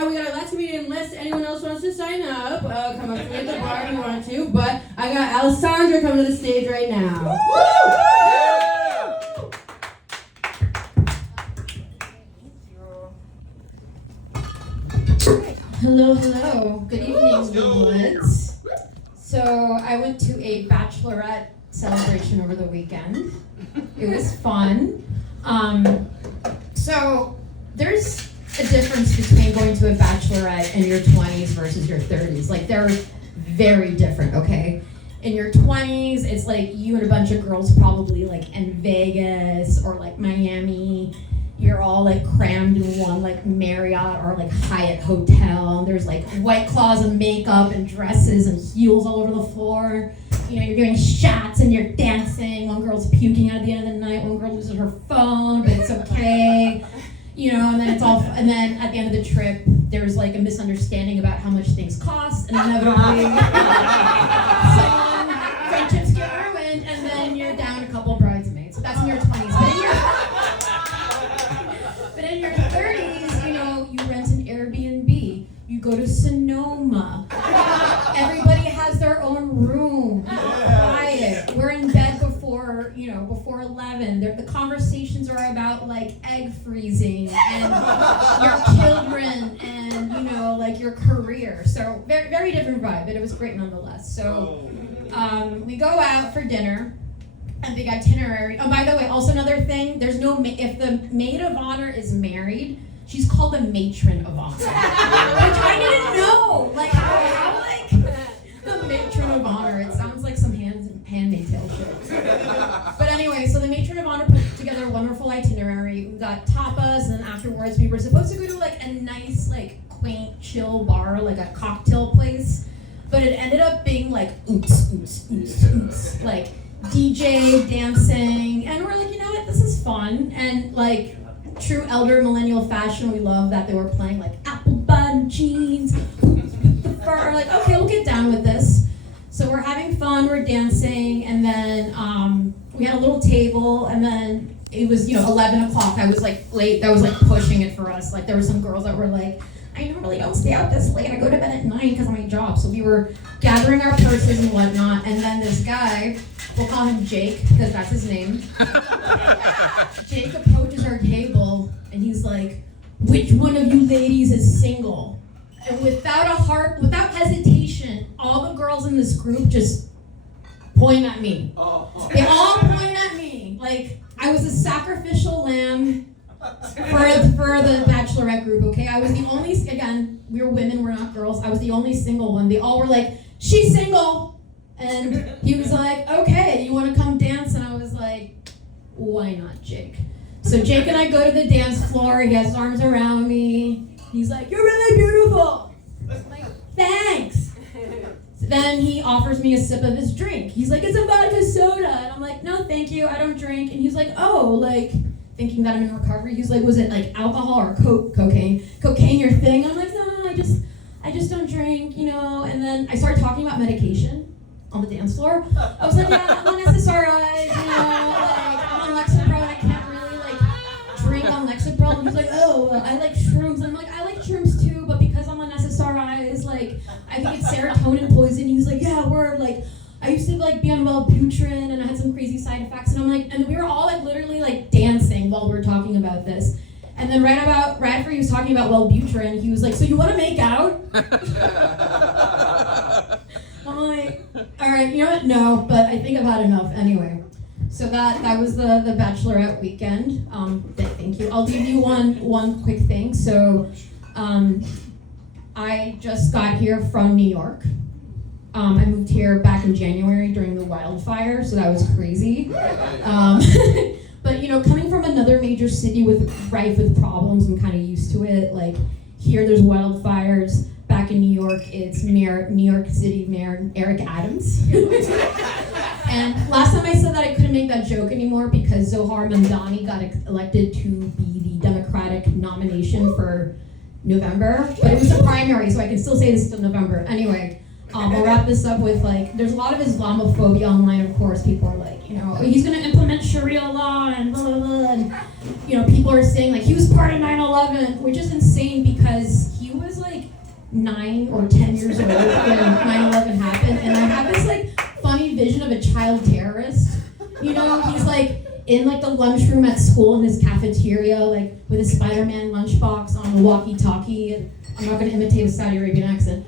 now we got a last comedian list. Anyone else wants to sign up? Come up to me at the bar if you want to. But I got Alessandra coming to the stage right now. Yeah. Hello. Good evening, Woods. So I went to a bachelorette celebration over the weekend. It was fun. So there's a difference between going to a bachelorette in your 20s versus your 30s. Like, they're very different, okay? In your 20s, it's like you and a bunch of girls probably like in Vegas or like Miami. You're all like crammed in one like Marriott or like Hyatt hotel. And there's like White Claws and makeup and dresses and heels all over the floor. You know, you're doing shots and you're dancing. One girl's puking at the end of the night. One girl loses her phone, but it's okay. You know, and then and then at the end of the trip, there's like a misunderstanding about how much things cost, and inevitably, friendships get ruined, and then you're down a couple bridesmaids. So that's in your 20s. But in your 30s, you know, you rent an Airbnb. You go to Sonoma. Everybody has their own room. Quiet. We're in bed before 11. The conversations are about like egg freezing and your children and, you know, like your career. So very, very different vibe, but it was great nonetheless. So we go out for dinner. A big itinerary. Oh, by the way, also another thing, there's no, if the maid of honor is married, she's called a matron of honor. Which I didn't know. Like, how like, the matron of honor, it sounds like some Handmaid's Tale shit. But anyway, so the matron of honor put together a wonderful itinerary. We got tapas, and then afterwards we were supposed to go to like a nice, like, quaint, chill bar, like a cocktail place. But it ended up being like, oops, like, DJ dancing, and we're like, you know what, this is fun. And like true elder millennial fashion, we love that they were playing like apple bun jeans, the fur, like, okay, we'll get down with this. So we're having fun, we're dancing, and then we had a little table, and then it was, 11 o'clock. I was like late, that was like pushing it for us. Like, there were some girls that were like, I normally don't stay out this late, I go to bed at 9 because of my job. So we were gathering our purses and whatnot, and then this guy, we'll call him Jake, because that's his name. Jake approaches our table, and he's like, which one of you ladies is single? And without hesitation, all the girls in this group just point at me. They all point at me. Like, I was a sacrificial lamb for the bachelorette group, okay? I was the only, again, we were women, we're not girls. I was the only single one. They all were like, she's single. And he was like, okay, do you want to come dance? And I was like, why not, Jake? So Jake and I go to the dance floor. He has his arms around me. He's like, you're really beautiful. I'm like, thanks. So then he offers me a sip of his drink. He's like, it's a vodka soda. And I'm like, no, thank you, I don't drink. And he's like, oh, like, thinking that I'm in recovery. He's like, was it like alcohol or cocaine? Cocaine your thing? I'm like, no, I just don't drink, And then I started talking about medication on the dance floor. I was like, yeah, I'm on SSRIs, like, I'm on Lexapro, and I can't really, like, drink on Lexapro. And he's like, oh, I like shrooms. And I'm like, I like shrooms too, but because I'm on SSRIs, like, I think it's serotonin poison. He's like, yeah, like, I used to, like, be on Wellbutrin, and I had some crazy side effects. And I'm like, and we were all, like, literally, like, dancing while we were talking about this. And then right after he was talking about Wellbutrin, he was like, so you want to make out? I'm like, all right, you know what? No, but I think I've had enough anyway. So that was the bachelorette weekend. Thank you. I'll give you one quick thing. So I just got here from New York. I moved here back in January during the wildfire, so that was crazy. But coming from another major city rife with problems, I'm kind of used to it. Like, here there's wildfires. Back in New York, it's New York City Mayor Eric Adams. And last time I said that, I couldn't make that joke anymore because Zohar Mamdani got elected to be the Democratic nomination for November. But it was a primary, so I can still say this till November. Anyway, we'll wrap this up with, like, there's a lot of Islamophobia online, of course. People are like, he's going to implement Sharia law and blah, blah, blah. And, people are saying, like, he was part of 9/11, which is insane because he was 9 or 10 years old when 9/11 happened, and I have this like funny vision of a child terrorist. You know, he's like in like the lunchroom at school in his cafeteria, like with his Spider-Man lunchbox on the walkie-talkie. I'm not going to imitate a Saudi Arabian accent.